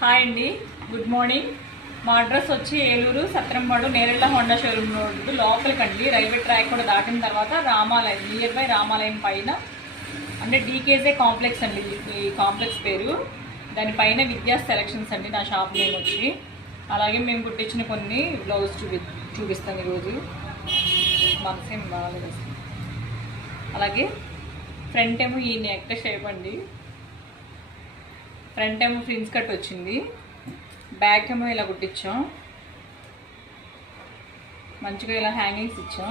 Hi అండి, good morning. మా address వచ్చి Eluru Satrampadu Nerella Honda showroom road లోపలికండి. రైల్వే ట్రాక్ కూడా దాటిన తర్వాత రామాలయం, నియర్ బై రామాలయం పైన అంటే డీకేజే కాంప్లెక్స్ అండి. ఈ కాంప్లెక్స్ పేరు. దానిపైన విద్యా సెలక్షన్స్ అండి నా షాప్ నేమ్ వచ్చి. అలాగే మేము కుట్టించిన కొన్ని బ్లౌజ్ చూపిస్తాను ఈరోజు. మనసేం బాగాలేదు అసలు. అలాగే ఫ్రంట్ ఏమో ఈ నెక్ షేప్ అండి. ఫ్రంట్ ఏమో ఫ్రిన్స్ కట్ వచ్చింది, బ్యాక్ ఏమో ఇలా కుట్టించాం, మంచిగా ఇలా హ్యాంగింగ్స్ ఇచ్చాం.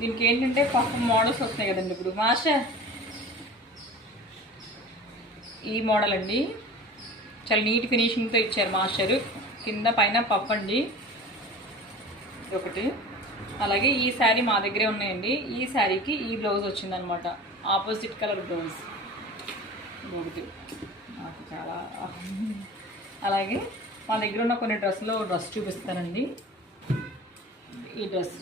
దీనికి ఏంటంటే పక్క మోడల్స్ వస్తున్నాయి కదండి ఇప్పుడు. మాస్టర్ ఈ మోడల్ అండి, చాలా నీట్ ఫినిషింగ్తో ఇచ్చారు మాస్టరు. కింద పైన పఫ్ అండి ఒకటి. అలాగే ఈ శారీ మా దగ్గరే ఉన్నాయండి. ఈ శారీకి ఈ బ్లౌజ్ వచ్చిందనమాట, ఆపోజిట్ కలర్ బ్లౌజ్ ఒకటి నాకు చాలా. అలాగే మా దగ్గర ఉన్న కొన్ని డ్రెస్ చూపిస్తానండి. ఈ డ్రెస్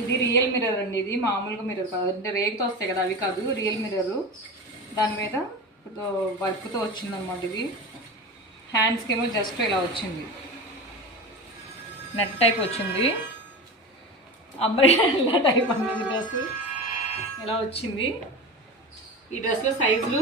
ఇది రియల్ మిర్రర్ అండి. ఇది మామూలుగా మిర్రర్ కాదు, అంటే రేగ్తో వస్తాయి కదా అవి కాదు, రియల్ మిర్రరు. దాని మీద వర్క్తో వచ్చిందనమాట. ఇది హ్యాండ్స్కి ఏమో జస్ట్ ఇలా వచ్చింది, నెట్ టైప్ వచ్చింది, అంబ్రెల్లా టైప్ అనేది డ్రెస్ ఇలా వచ్చింది. ఈ డ్రెస్లో సైజులు